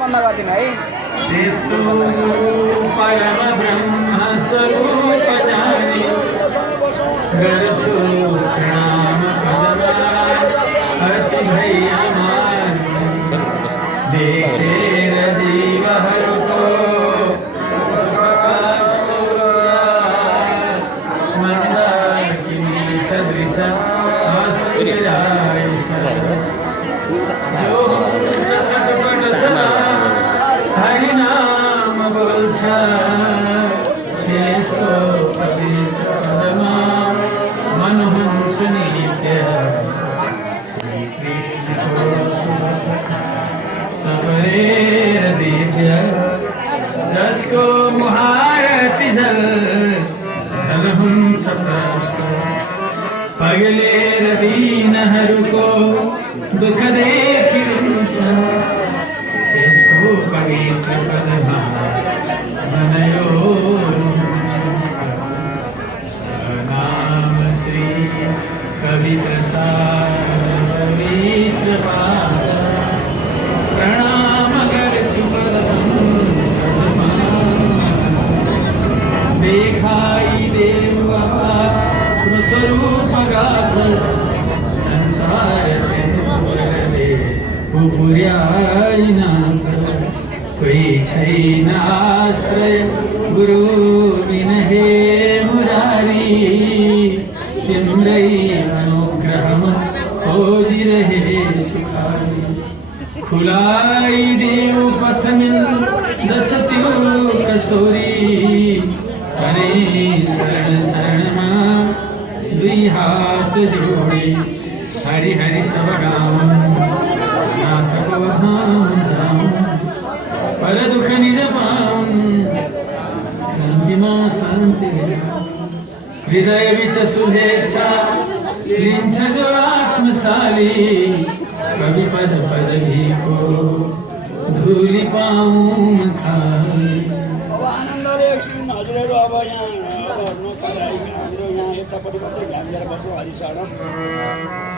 बंदागाती नाही जसको मुहारती पगलेर दीनहरूको दुःख देखिन्छ यस्तो पवित्र पदमा जनयो नाम श्री कवि प्रसाद पवित्र पाद प्रणाम गर्छु पदम देखाई देव स्वरूप गाथ संसार से पुर्याइनाथ कोही छैन आश्रय गुरु बिन हे मुरारी तिम्रै अनुग्रहमा खोजिरहे सुखारी खुलाइदेऊ पथ मिल्दछ त्यो कसोरी करे शरण चरणमा दुई हात जोडे हरि हरि सब गाउँ नाथको धाम जाऊँ पर दुःख निज पाऊँ शान्तिमा शान्ति हृदय बिच शुभेच्छा लिन्छ जो आत्मशाली कवि पद पद भीको धूली पाऊँ खाली। अब आनन्दले एकछिन हजुरहरू अब यहाँ हाम्रो यहाँ यतापट्टि मात्रै ध्यान दिएर बस्छौँ हरिशरण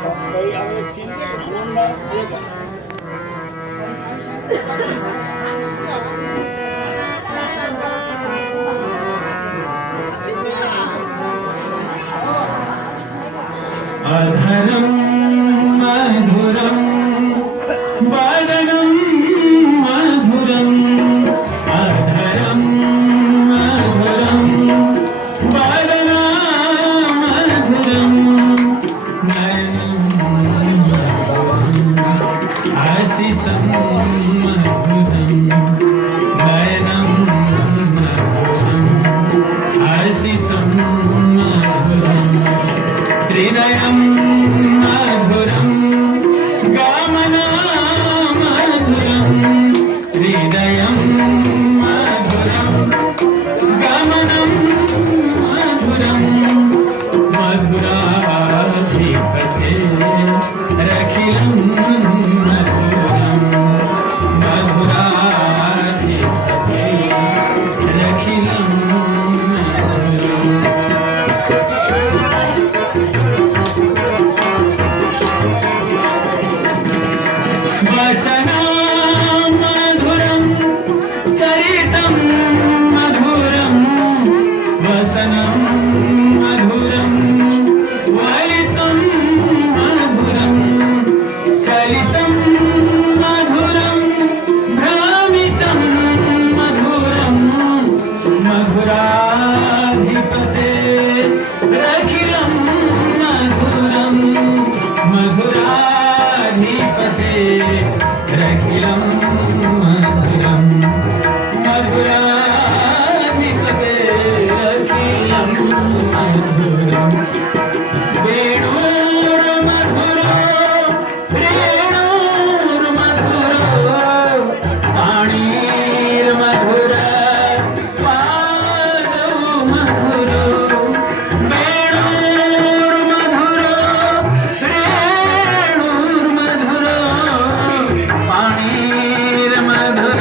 सबै अब एकछिन आनन्द अधरं मधुरं वदनं मधुरं अधरं मधुरं वदनं मधुरं नयनं हसितं मधुरं नयनं मधुरं हसितं मधुरं हृदयं मधुरं गमनं मधुरं हृदयं मधुरं गमनं मधुरं मधुराधिपते रखिलं मधुरं मधुराधिपते रखिलं वचनं मधुरं चरितं मधुरं वसनं मधुरं वलितं मधुरं चलितं मधुरं भ्रमितं मधुरं मधुराधिपते रखिलं मधुरं मधुराधिपते रखिलं मधुरं मधुराधिपते रखिलं मधुरं वेणुर्मधुरो वेणुर्मधुरो पाणिर्मधुर पादौ मधुरो वेणुर्मधुरो वेणुर्मधुरो पाणिर्मधुर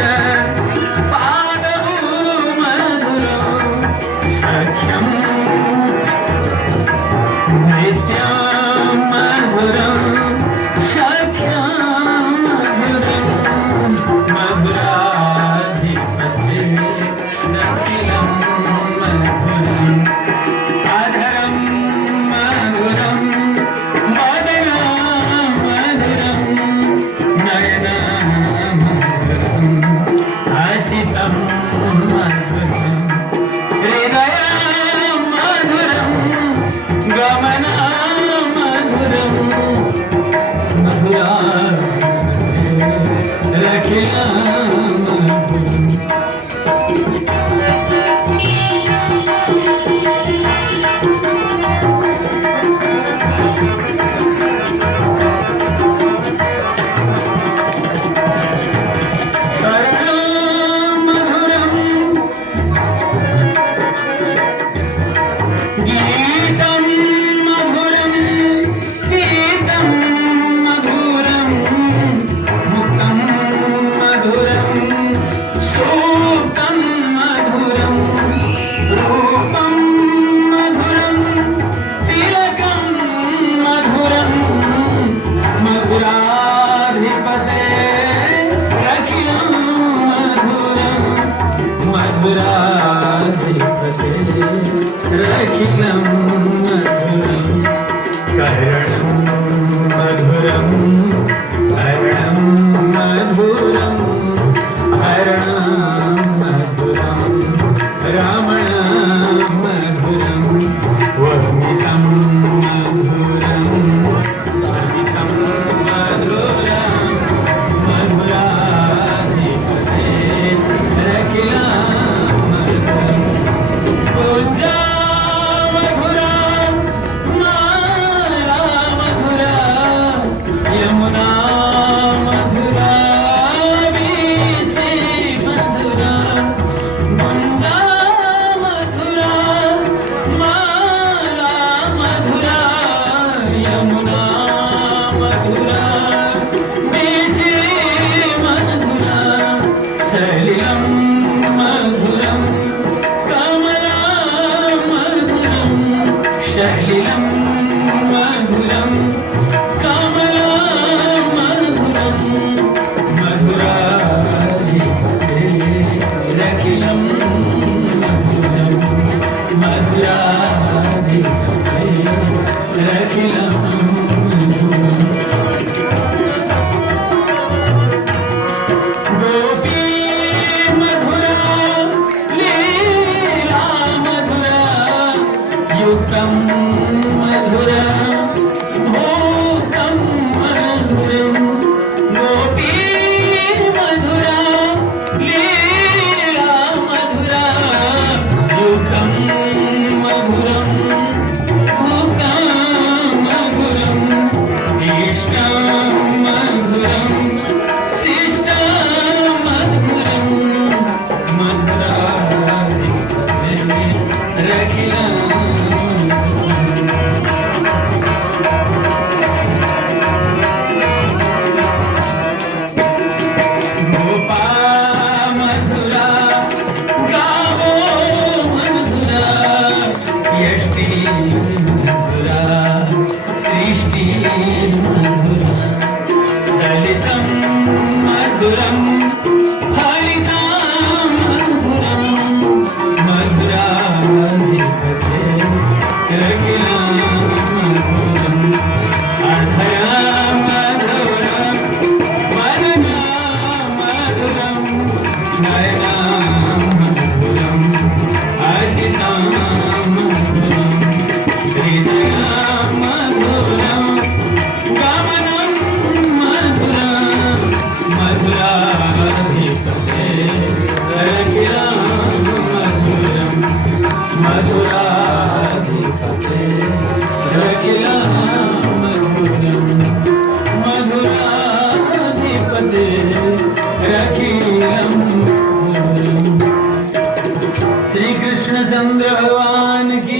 चंद्र भगवान की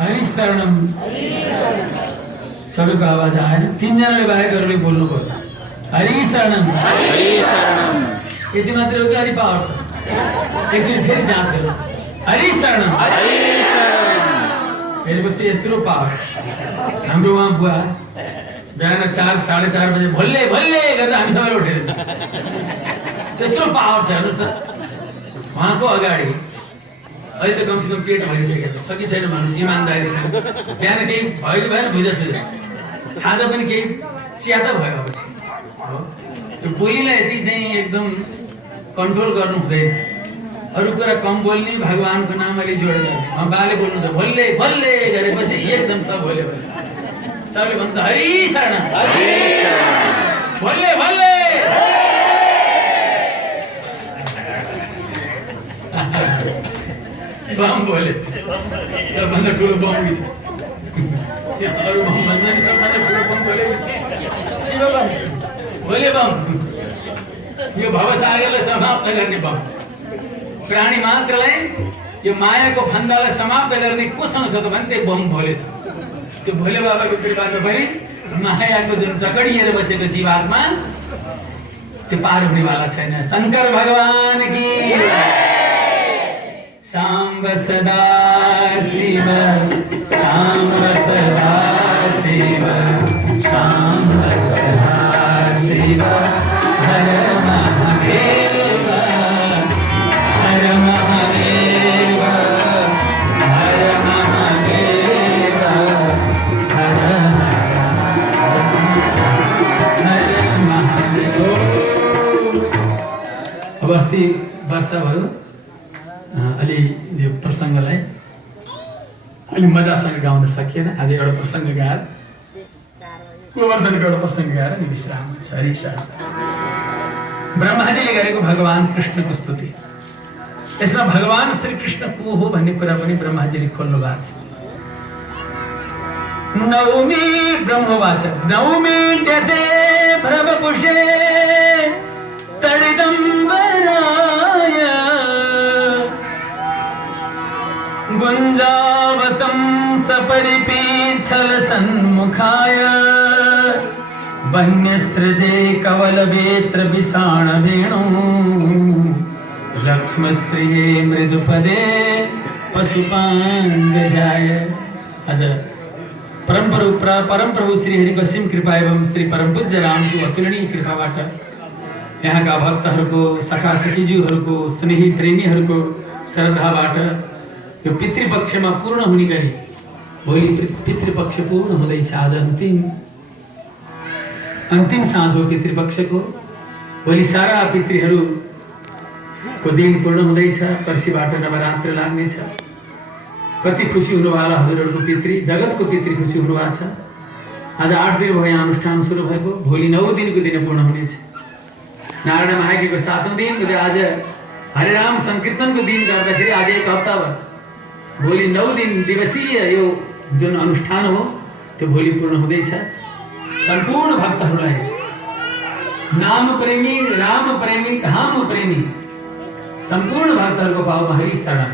हरि शरणम। सभी को आवाज आए ना, 3 जनाले बाहेर गरले बोल्नु पर्छ हरि शरणम हरि शरणम। यति मात्र हो कि हरि पावर छ। एकचोटि फेरि जाँच गरौँ हरि शरणम हरि शरणम। हेरेपछि यत्रो पावर। हाम्रो उहाँ बुवा बिहान 4 साढे 4 बजे भल्ले भल्ले गर्दा हामी सबैले उठेर त्यत्रो पावर छ। हेर्नुहोस् न उहाँको अगाडि अहिले त कमसेकम पेट भइसकेको छ कि छैन भन्नु इमान्दारी छ। बिहान केही भयो कि भएन बुझ्दा सुझ्दा खाजा पनि केही च्याता भयो। अब यो बोलीलाई यति चाहिँ एकदम कन्ट्रोल गर्नु हुँदैन। अरू कुरा कम बोल्ने, भगवानको नाम अलि जोडेर बाले बोल्नु छ भल्ले भल्ले गरेपछि एकदम सब भोले भले सबले भन्छ हरि शरण भल्ले भल्ले। भोले सबभन्दा ठुलो बम छ अरू बम भन्दा नि सबभन्दा ठुलो बम भोले शिव बम भोले बम यो भवसागरलाई समाप्त गर्ने बम प्राणी मात्रलाई यो मायाको फन्दालाई समाप्त गर्ने कोसँग छ त भने त्यही बम भोले छ त्यो भोले बाबाको कृपाले पनि मायाको जुन चकडिएर बसेको जीवात्मा त्यो पार हुनेवाला छैन शंकर भगवान की सांब सदा शिव सांब सदा शिव सांब सदा शिव हर महादेव हर महादेव हर महादेव हर महादेव। अब अस्ति वर्षा भयो अलि यो प्रसङ्गलाई अलि मजासँग गाउन सकिएन आज एउटा प्रसङ्ग गाएर गोवर्धनको एउटा प्रसङ्ग गाएर नि विश्राम छ हरि ब्रह्माजीले गरेको भगवान कृष्णको स्तुति यसमा भगवान श्री कृष्ण को हो भन्ने कुरा पनि ब्रह्माजीले खोल्नु भएको छ नौमी ब्रह्मवाच नौमी त्यते भ्रवपुषे तडिदम्बराय गुञ्जावतं सपरिपीच्छल सन्मुखाय वन्यस्त्रजे कवलवेत्र विषाणवेणु लक्ष्मस्त्रिये मृदुपदे पशुपाङ्गजाय। आज परम प्रभु श्री हरिको असीम कृपा एवं श्री परम पूज्य रामको अतुलनीय कृपाबाट यहाँका भक्तहरूको सखा सखीज्यूहरूको स्नेही प्रेमीहरूको श्रद्धाबाट यो पितृपक्षमा पूर्ण हुने गरी भोलि पितृपक्ष पूर्ण हुँदैछ आज अन्तिम साँझ हो पितृपक्षको भोलि सारा पितृहरूको दिन पूर्ण हुँदैछ पर्सिबाट नवरात्र लाग्नेछ कति खुसी हुनुभयो हजुरहरूको पितृ जगतको पितृ खुसी हुनुभएको छ आज 8 दिन भयो यहाँ अनुष्ठान सुरु भएको भोलि 9 दिनको दिन पूर्ण हुनेछ नारायण महायज्ञको 7औं दिन आज हरिराम संकीर्तनको दिन गर्दाखेरि आज एक हप्ता भयो भोलि 9 दिन दिवसीय यो जुन अनुष्ठान हो त्यो भोलि पूर्ण हुँदैछ सम्पूर्ण भक्तहरूलाई नाम प्रेमी राम प्रेमी धाम प्रेमी सम्पूर्ण भक्तहरूको पाउमा हरि शरण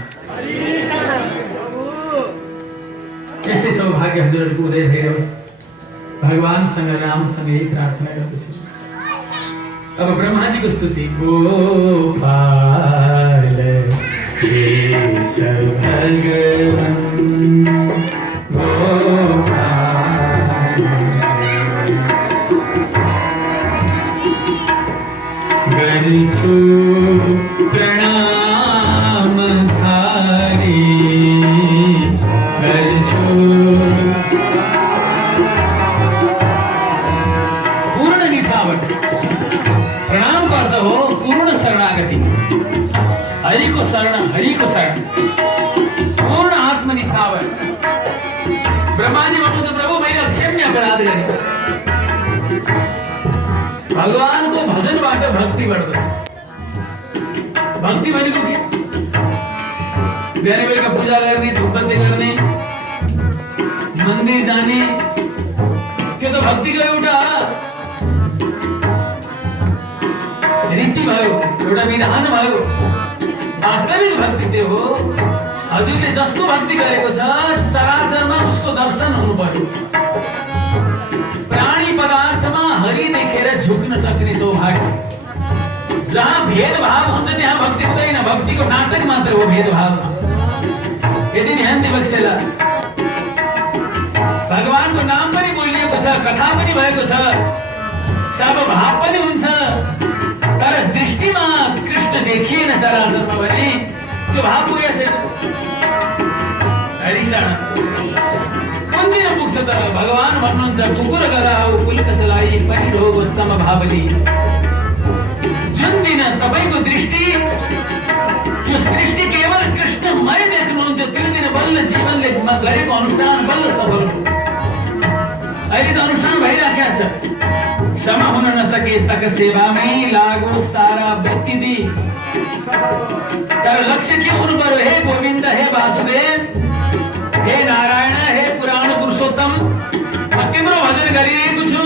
यस्तै सौभाग्य हजुरहरूको उदय भइरहोस् भगवानसँग रामसँग यही प्रार्थना गर्दछु। अब ब्रह्माजीको स्तुति गोपाल केशव भगवान गोपाल गर्छु प्रणाम धारी गर्छु पूर्ण निशावट प्रणाम गर्दा हो पूर्ण शरणागति हरिको शरण पूर्ण आत्मनिछावर ब्रह्माजी भन्नुहुन्छ प्रभु मैले अक्षम्य अपराध गरेँ भगवानको भजनबाट भक्ति बढ्दछ भक्ति भनेको के बिहान बेलुका पूजा गर्ने धूपबत्ती गर्ने मन्दिर जाने त्यो त भक्तिको एउटा रीति भयो एउटा विधान भयो वास्तविक भक्ति त्यो हो हजुरले जसको भक्ति गरेको छ चराचरमा उसको दर्शन हुनु पर्यो प्राणी पदार्थमा हरि देखेर झुक्न सक्ने सौभाग्य जहाँ भेदभाव हुन्छ त्यहाँ भक्ति हुँदैन भक्तिको नाटक मात्र हो भेदभाव यदि ध्यान दिबक्सेला भगवानको नाम पनि बोलिएको छ कथा पनि भएको छ सब भाव पनि हुन्छ तर दृष्टिमा कृष्ण देखिएन चराचरमा भने त्यो भाव पुगेको छैन हरिशरण कुन दिन पुग्छ त भगवान भन्नुहुन्छ कुकुर गराऊ पुलकसलाई पनि ढोगो समभावली जुन दिन तपाईको दृष्टि यो सृष्टि केवल कृष्णमय देख्नुहुन्छ त्यो दिन बल्ल जीवनले गरेको अनुष्ठान बल्ल सफल हो अहिले त अनुष्ठान भइराखेको छ क्षमा हुन नसके तक सेवामै लागो सारा व्यक्ति तर लक्ष्य क्यों उन पर हे गोविंद हे वासुदेव हे नारायण हे पुराण पुरुषोत्तम तिम्रो भजन गरिरहेको छु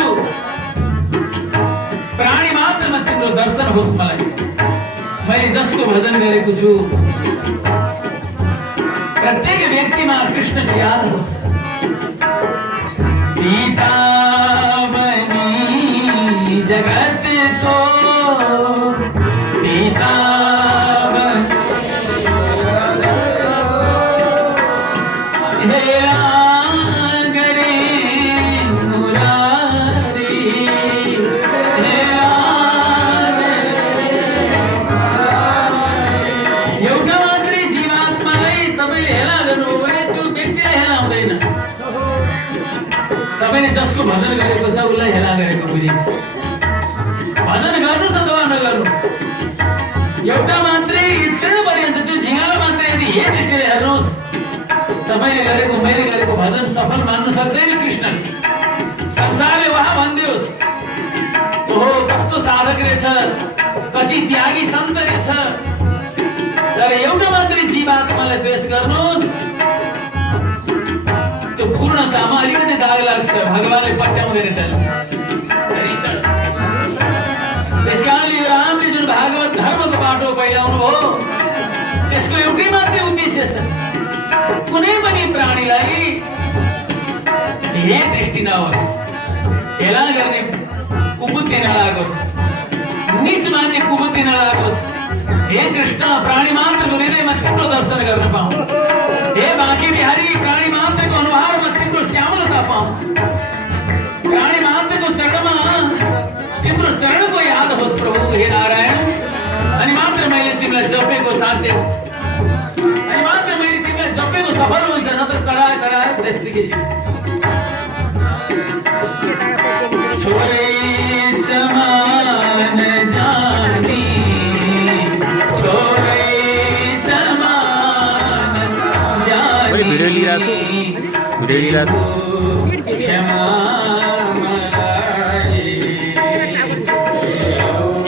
प्राणी मात्र म तिम्रो दर्शन होस् मलाई मैले जसको भजन गरेको छु प्रत्येक व्यक्तिमा कृष्णको याद होस् पिता बनी जगत को पिता जसको भजन गरेको छ उसलाई हेला गरेको बुझिन्छ भजन गर्नुस् अथवा नगर्नुस् एउटा मात्रै तृण पर्यन्त त्यो झिँगालो मात्रै यदि हे दृष्टिले हेर्नुहोस् तपाईले गरेको मैले गरेको भजन सफल मान्न सक्दैन कृष्ण संसारले वहाँ भनिदियोस् ओहो कस्तो साधक रहेछ कति त्यागी सन्त रहेछ तर एउटा मात्रै जीवात्मालाई द्वेष गर्नुहोस् तो पूर्णतामा अलिकति दाग लाग्छ भगवानले पट्याउँदैन त्यसकारणले यो रामले जुन भागवत धर्मको बाटो पहिलाउनु हो त्यसको एउटै मात्रै उद्देश्य छ कुनै पनि प्राणीलाई हे दृष्टि नहोस् हेला गर्ने कुबुद्धि नलागोस् नीच मान्ने कुबुद्धि नलागोस् हे कृष्ण प्राणी मात्रको हृदयमा तिम्रो दर्शन गर्न पाऊँ हे बाँकी बिहारी प्राणी मात्रको अनुहारमा तिम्रो श्यामलता पाऊँ प्राणी मात्रको चरणमा तिम्रो चरणको याद होस् प्रभु हे नारायण अनि मात्र मैले तिमीलाई जपेको साध्य हुन्छ अनि मात्र मैले तिमीलाई जपेको सफल हुन्छ नत्र कराए त्यतिकै छोरै समान जानी भिडियो लिइरहेको छु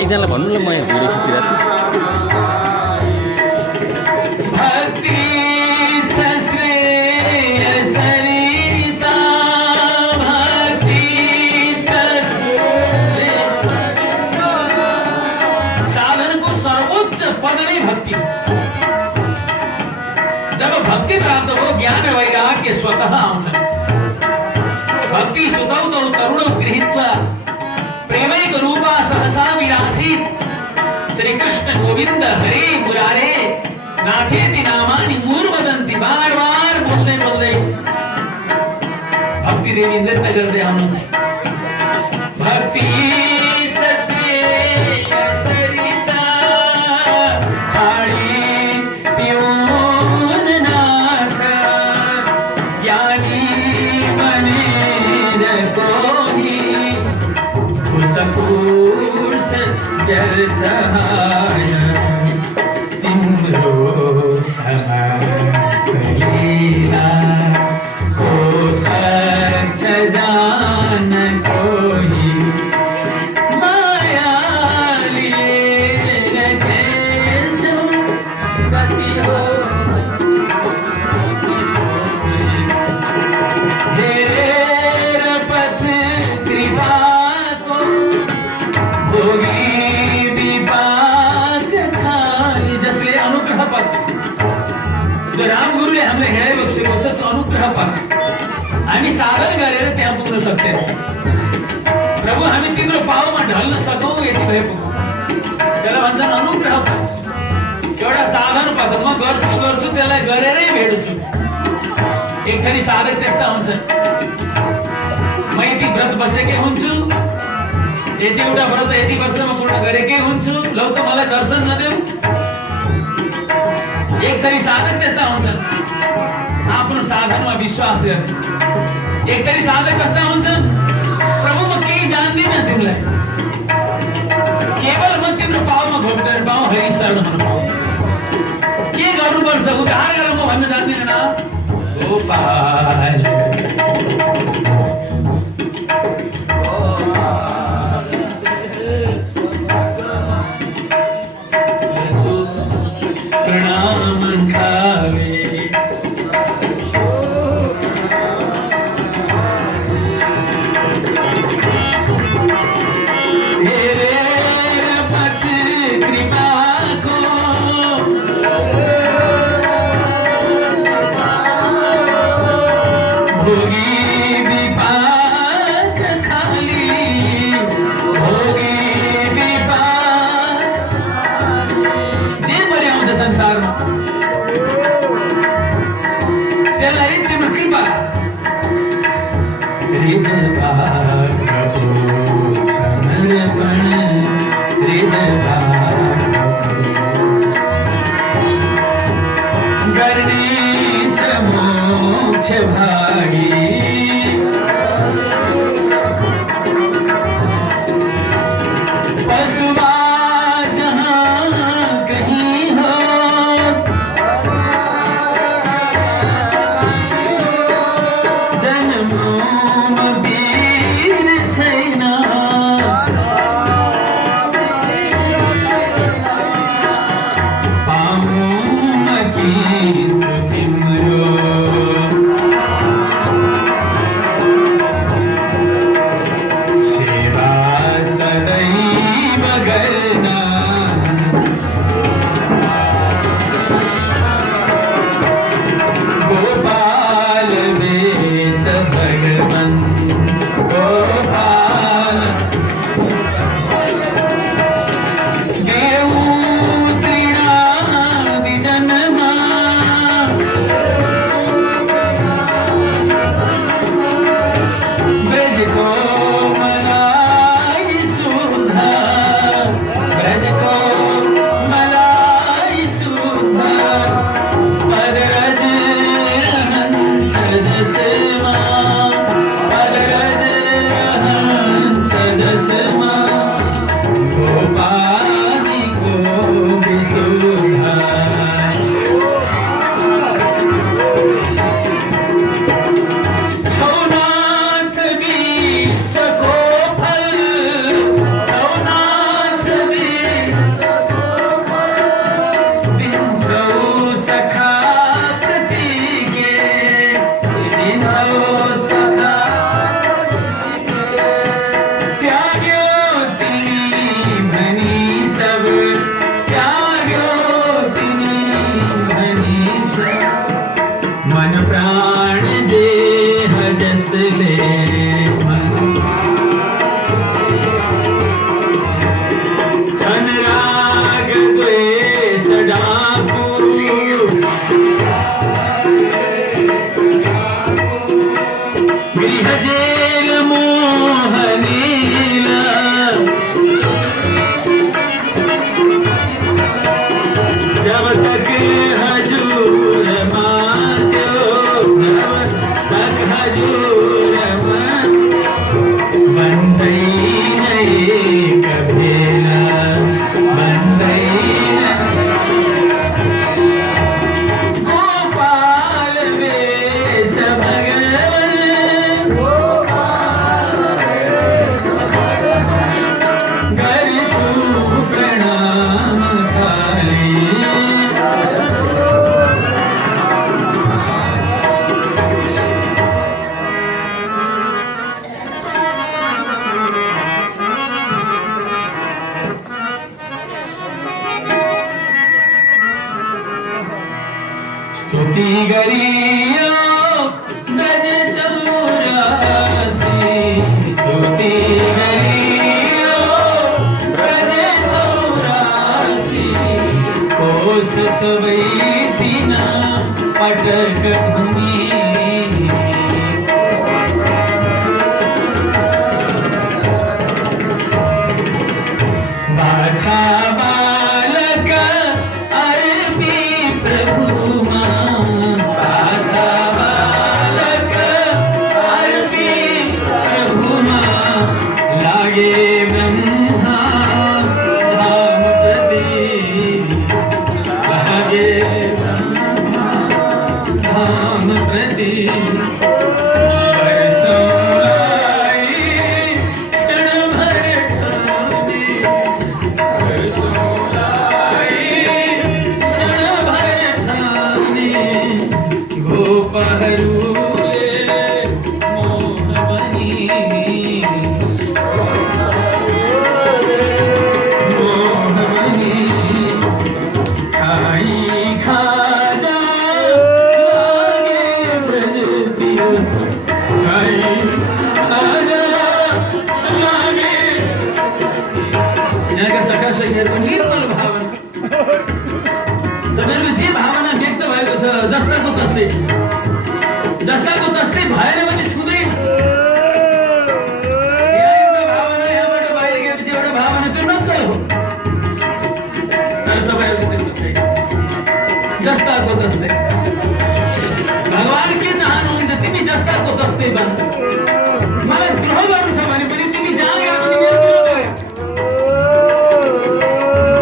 एकजनालाई भन्नु न म यहाँ भिडियो खिचिरहेको छु साधनको सर्वोच्च पद नै भक्ति जब भक्ति प्राप्त हो ज्ञान वैराग्य स्वतः आउँछ भक्ति सुतौ तौ तरुणौ गृहीत्वा प्रेमैक रूपा सहसा विरासीत श्री कृष्ण गोविंद हरे मुरारे नाथेति नामानि मूर्वदन्ति बार बार बोल्दै बोल्दै भक्ति देवी नृत्य गर्दै आउनुहुन्छ भक्ति तिम्रो समालीला को सच जान कोही मायाले रखेछौ कति हो हेरेर पथ कृपाको भोगी जो राम गुरुले हामीलाई हेरे बक्सेको छ त्यो अनुग्रह पथ हामी साधन गरेर त्यहाँ पुग्न सक्दैन प्रभु हामी तिम्रो पाउमा ढल्न सकौँ यति भए पुगौँ त्यसलाई भन्छन् अनुग्रह पथ एउटा साधन पथ म गर्छु त्यसलाई गरेरै भेट्छु एक थरी साधक त्यस्ता हुन्छन् म यति व्रत बसेकै हुन्छु यतिवटा व्रत यति वर्षमा पूर्ण गरेकै हुन्छु लौ त मलाई दर्शन नदेऊ एक थरी साधक त्यस्ता हुन्छन् आफ्नो साधनमा विश्वास गर्ने एक थरी साधक कस्ता हुन्छन् प्रभु म केही जान्दिनँ तिमीलाई केवल म तिम्रो पाउमा घोप्टेर पाऊँ हरि शरण हुन पाऊँ के गर्नुपर्छ उद्धार गर म भन्न जान्दिनँ न गोपाल राग द्वेष डाकू गृह जेल मोह लीला जब तक हजूर मानो जब तक हजूर बंदई नहीं कबीला बंदई गोपाल वेश भगवन घर छू प्रणाम काली स्तुति गरियो ब्रज चौरासी स्तुति गरियो ब्रज चौरासी कोस सबई दीना पटक भूमि बाछा बालक अरबी प्रभु बाछा बालक अरबी प्रभु लागे ब्रह्मा धाम प्रति लागे ब्रह्मा धाम प्रति निर्मल भावना तपाईँहरुको जे भावना व्यक्त भएको छ जस्ताको तस्तै छ जस्ताको तस्तै भएन भने छुँदैन यहाँबाट बाहिर गएपछि एउटा भावना त्यो नक्कल हो तर तपाईँहरुको त्यस्तो छैन जस्ताको तस्तै भगवान के चाहनुहुन्छ तिमी जस्ताको तस्तै बन मलाई द्रोह गर्नु छ भने पनि तिमी जहाँ गएर पनि मेरो विरोध गर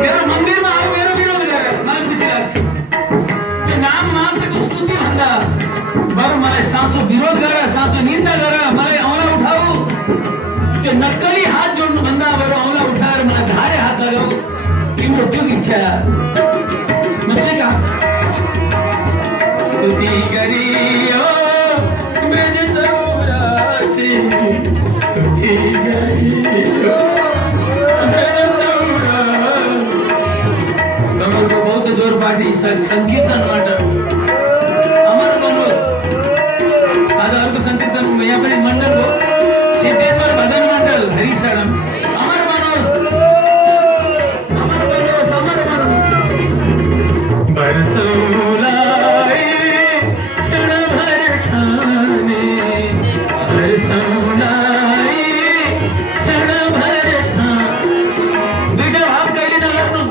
मेरो मन्दिरमा आऊ मेरो विरोध गर मलाई खुसी लाग्छ त्यो नाम मात्रको स्तुति भन्दा बरु मलाई साँचो विरोध गर साँचो निन्दा गर मलाई औँला उठाऊ त्यो नक्कली हात जोड्नु भन्दा बरु औँला उठाएर मलाई धारे हात लगाऊ तिम्रो त्यो इच्छा म स्वीकार्छु स्तुति गरियो ब्रज चौरासी स्तुति गरियो ब्रज चौरासी तपाईँको बहुत जोर पार्टी सङ्कीर्तनबाट अमर बनोस् आज अर्को सङ्कीर्तन यहाँ पनि मण्डल हो सिद्धेश्वर भजन मण्डल हरिशरण अमर बनोस् अमर बनोस् अमर बनोस् बरसौलाई क्षण भर ठाने बरसौलाई क्षण भर ठाने दुईटा भाव कहिले नगर्नु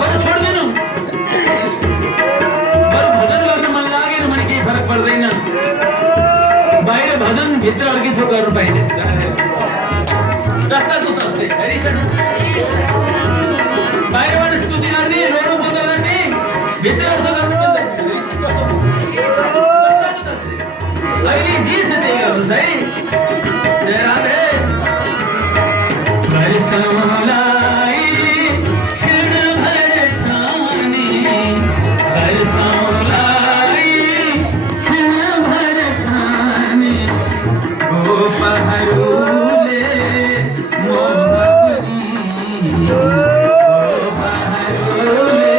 बरु छोड्दिनु बरु भजन गर्न मन लागेन भने केही फरक पर्दैन बाहिर भजन भित्र अर्कै थोक गर्नु पाइँदैन जस्ताको तस्तै हरिशरण बाहिरबाट स्तुति गर्ने रोडो बोल्दा गर्ने भित्र अर्थ गर्नु पर्दैन अहिले जे छ त्यही गर्नुहोस् है जय राधे बरसौलाई क्षण भर ठाने बरसौलाई क्षण भर ठाने गोपहरुले मोहनी गोपहरुले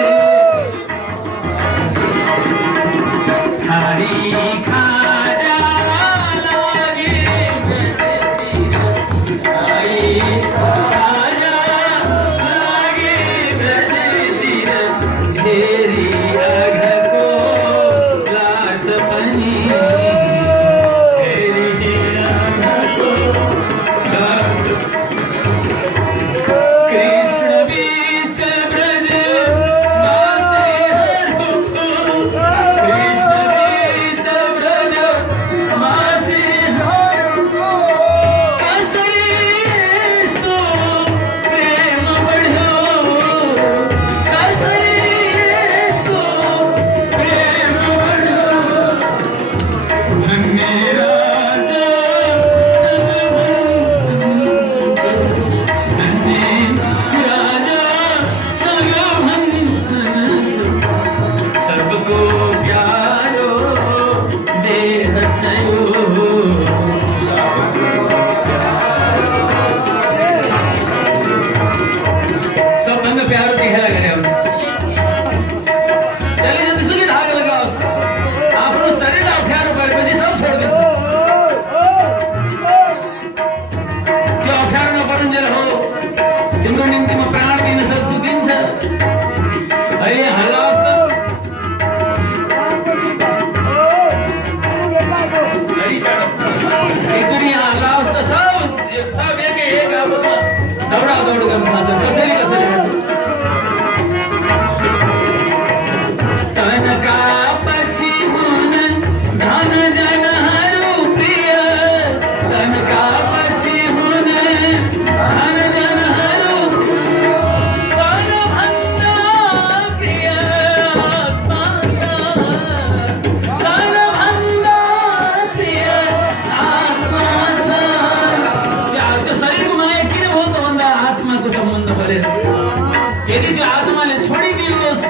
यदि त्यो आत्माले छोडिदियोस्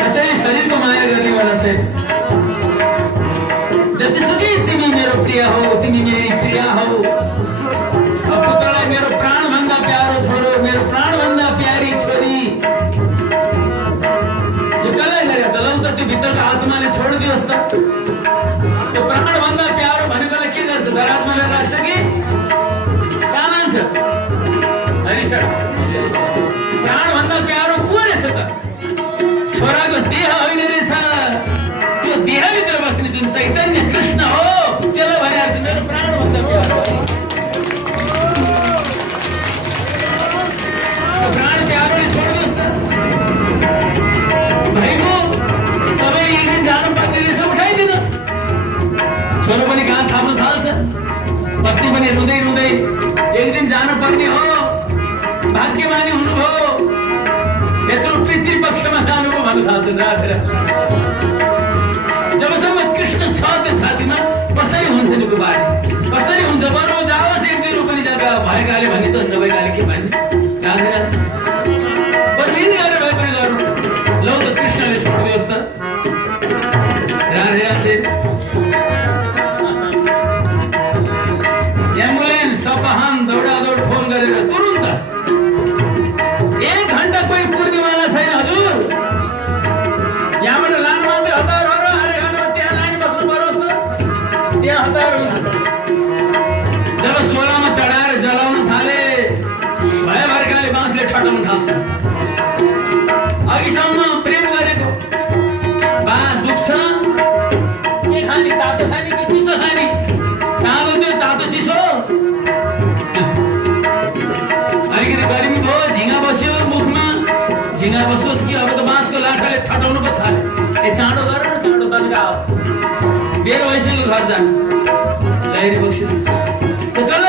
कसैले शरीरको माया गर्ने वाला छैन। जतिसुकै तिमी मेरो प्रिय हौ, तिमी मेरी प्रिया हौ, पुत्रलाई मेरो प्राणभन्दा प्यारो छोरो, मेरो प्राणभन्दा प्यारी छोरी, यो कसलाई गरे त? लौ त त्यो भित्रको आत्माले छोडिदियोस् त। त्यो प्राणभन्दा प्यारो भनेकोलाई के गर्छ? धरात्माले राख्छ कि कहाँ लान्छ? प्राणभन्दा प्यारो को रहेछ त? छोराको देह होइन रहेछ, त्यो देहभित्र बस्ने जुन चैतन्य कृष्ण हो त्यसलाई भनेर मेरो प्राणभन्दा प्यारो। प्राण प्यारोले छोडिदियोस् त। भाइको सबै एक दिन जानुपर्ने रहेछ, उठाइदिनुहोस्। छोरो पनि कहाँ थाप्न थाल्छ, पत्नी पनि रुँदै रुँदै एक दिन जानुपर्ने हो, भाग्यमानी हुनुभयो, यत्रो पितृपक्षमा जानुभयो भन्न थाल्छ। राखेर जबसम्म कृष्ण छ त्यो छातीमा कसरी हुन्छ नि बारी, कसरी हुन्छ? बरु जाओस् एक दुई रुपियाँ जग्गा भएकाले भन्ने त नभएकाले के भन्छ? राखेर बरु यिनी गरेर भए पनि गरौँ। लौ त कृष्णले छोडिदियोस् त। राधे राधे। एम्बुलेन्स सपहान दौडादौड फोन गरेर तुरुन्त 1 घण्टा कोही पूर्णिमाला छैन हजुर, यहाँबाट लानु मात्रै हतार हो र आधा घण्टामा त्यहाँ लाइन बस्नु परोस् त, त्यहाँ हतार हुन्छ। जब 16 मा चढाएर जलाउन थाले भयभरकाले बाँसले ठटाउन थाल्छ। अघिसम्म प्रेम गरेको बा दुख्छ, के खाने? तातो खाने कि चिसो खाने? कहाँ हो त्यो तातो चिसो? अलिकति गर्मी भयो, झिँगा बस्यो मुखमा, झिँगा बसोस् कि अब त बाँसको लाठाले ठटाउनु पो थाल्यो। ए चाँडो गर न, चाँडो तन्का हो, बेर भइसक्यो घर जानु। ल्याएर बस्यो त कसलाई